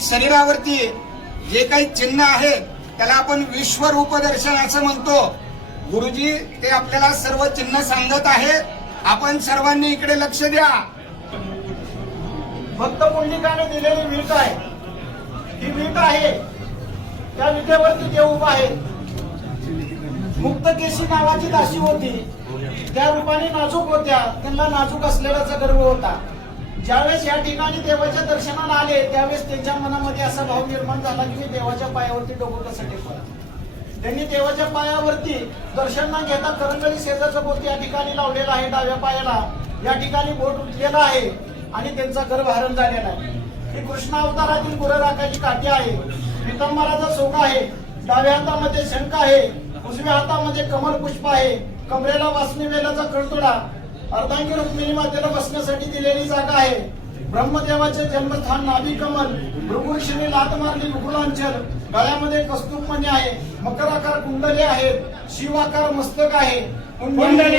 शरीरावरती जे काही चिन्ह आहे त्याला आपण विश्वरूप दर्शन असं म्हणतो. गुरुजी ते आपल्याला सर्व चिन्ह सांगत आहेत. आपण सर्वांनी इकडे लक्ष द्या. भक्त पुंडलिकाने दिलेली वीट आहे, ही वीट आहे. त्या विटेवरती देव उभा आहे. मुक्तकेशी नावाची दासी होती, त्या रूपाने नाजूक होत्या. त्यांना नाजूक असलेल्याचा गर्व होता. ज्यावेळेस या ठिकाणी देवाच्या दर्शनाला आले त्यावेळेस त्यांच्या मनामध्ये असा भाव निर्माण झाला की मी देवाच्या पायावरती डोकं कसं टेकवावं. त्यांनी देवाच्या पायावरती दर्शन न घेता करंगळी शेजारचं बोट या ठिकाणी लावलेलं आहे. डाव्या पायाला या ठिकाणी बोट उठलेला आहे आणि त्यांचा गर्भहरण झालेला आहे. ही कृष्ण अवतारातील गुरराखाची काठी आहे. पितांबराचा सोगा आहे. डाव्या हातामध्ये शंख आहे, उजव्या हातामध्ये कमल पुष्प आहे. कमरेला वासनी वेलाचा कळतोडा. अर्धांगी रुक्मिणी मातेला बसण्यासाठी दिलेली जागा आहे. ब्रह्मदेवाचे जन्मस्थान नाभी कमल. भृगुऋषीने लात मारली मुकुलांचल. गळ्यामध्ये कस्तूरमणी आहे. मकराकार कुंडले आहेत. शिवाकार मस्तक आहे. कुंडली